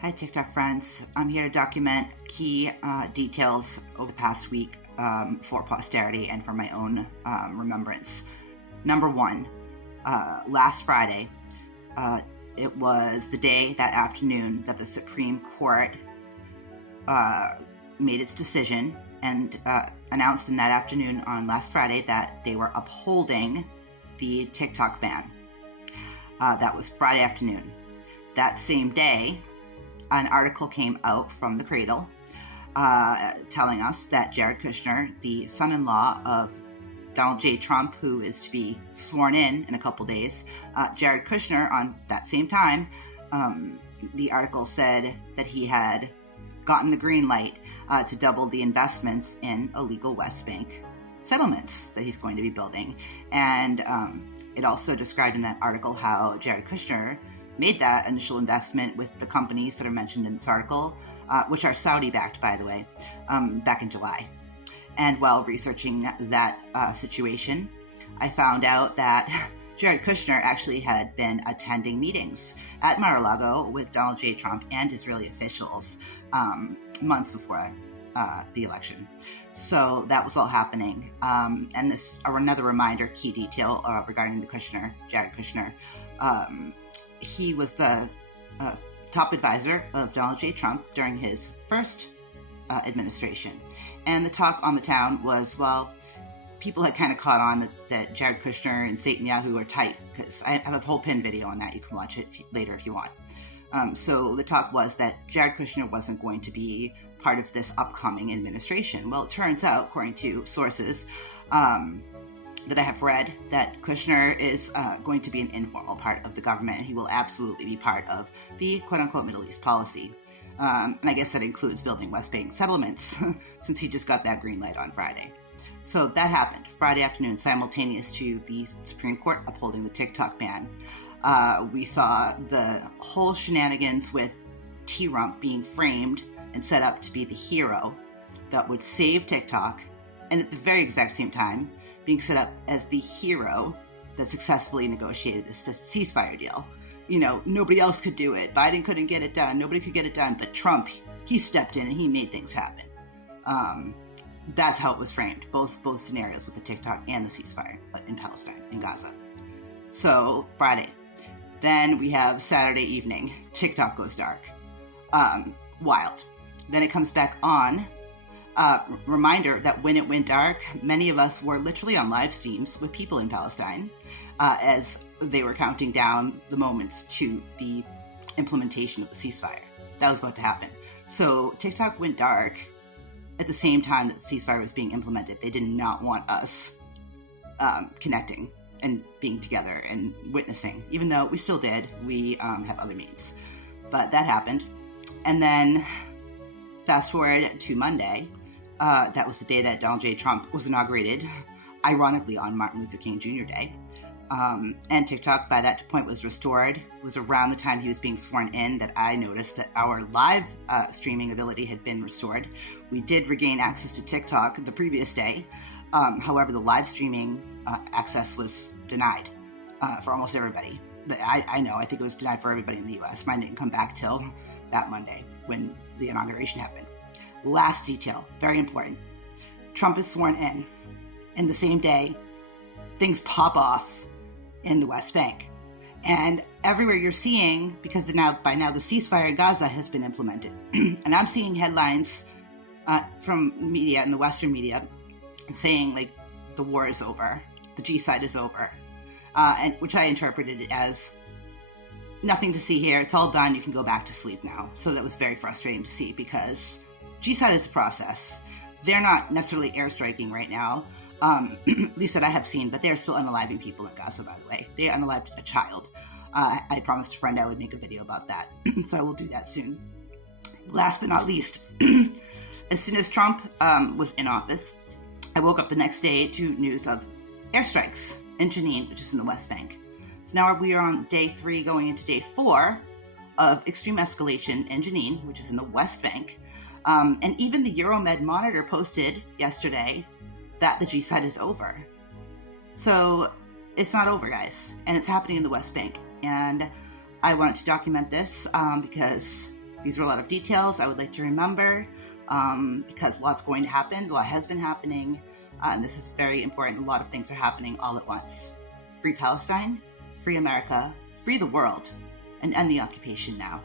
Hi, TikTok friends. I'm here to document key details over the past week for posterity and for my own remembrance. Number one, last Friday, it was the day, that afternoon, that the Supreme Court made its decision and announced in that afternoon on last Friday that they were upholding the TikTok ban. That was Friday afternoon. That same day, an article came out from the Cradle telling us that Jared Kushner, the son-in-law of Donald J. Trump, who is to be sworn in a couple days, Jared Kushner, on that same time, the article said that he had gotten the green light to double the investments in illegal West Bank settlements that he's going to be building. And it also described in that article how Jared Kushner made that initial investment with the companies that are mentioned in this article, which are Saudi-backed, by the way, back in July. And while researching that situation, I found out that Jared Kushner actually had been attending meetings at Mar-a-Lago with Donald J. Trump and Israeli officials months before the election. So that was all happening. And this, another reminder, key detail regarding the Kushner, Jared Kushner. He was the top advisor of Donald J. Trump during his first administration. And the talk on the town was, well, people had kind of caught on that Jared Kushner and Netanyahu are tight, because I have a whole pin video on that. You can watch it later if you want. So the talk was that Jared Kushner wasn't going to be part of this upcoming administration. Well, it turns out, according to sources that I have read, that Kushner is going to be an informal part of the government, and he will absolutely be part of the quote-unquote Middle East policy. And I guess that includes building West Bank settlements, since he just got that green light on Friday. So that happened Friday afternoon, simultaneous to the Supreme Court upholding the TikTok ban. We saw the whole shenanigans with T-Rump being framed and set up to be the hero that would save TikTok, and at the very exact same time, being set up as the hero that successfully negotiated this ceasefire deal. You know, nobody else could do it. Biden couldn't get it done. Nobody could get it done. But Trump, he stepped in and he made things happen. That's how it was framed, both scenarios with the TikTok and the ceasefire in Palestine, in Gaza. So, Friday. Then we have Saturday evening. TikTok goes dark. Wild. Then it comes back on. Reminder that when it went dark, many of us were literally on live streams with people in Palestine as they were counting down the moments to the implementation of the ceasefire. That was about to happen. So TikTok went dark at the same time that the ceasefire was being implemented. They did not want us connecting and being together and witnessing, even though we still did. We have other means. But that happened. And then fast forward to Monday. That was the day that Donald J. Trump was inaugurated, ironically on Martin Luther King Jr. Day. And TikTok, by that point, was restored. It was around the time he was being sworn in that I noticed that our live streaming ability had been restored. We did regain access to TikTok the previous day. However, the live streaming access was denied for almost everybody. I know, I think it was denied for everybody in the U.S. Mine didn't come back till that Monday when the inauguration happened. Last detail, very important. Trump is sworn in, and the same day, things pop off in the West Bank. And everywhere you're seeing, because by now the ceasefire in Gaza has been implemented, and I'm seeing headlines from media, in the Western media, saying, like, the war is over, the G-side is over, and which I interpreted it as, nothing to see here, it's all done, you can go back to sleep now. So that was very frustrating to see, because G-side is a process. They're not necessarily airstriking right now, at least that I have seen, but they're still unaliving people in Gaza, by the way. They unalived a child. I promised a friend I would make a video about that, so I will do that soon. Last but not least, as soon as Trump was in office, I woke up the next day to news of airstrikes in Jenin, which is in the West Bank. So now we are on day 3 going into day 4 of extreme escalation in Jenin, which is in the West Bank. And even the Euromed Monitor posted yesterday that the G-side is over. So it's not over, guys. And it's happening in the West Bank. And I wanted to document this because These are a lot of details I would like to remember because a lot's going to happen. A lot has been happening, and this is very important. A lot of things are happening all at once. Free Palestine, free America, free the world, and end the occupation now.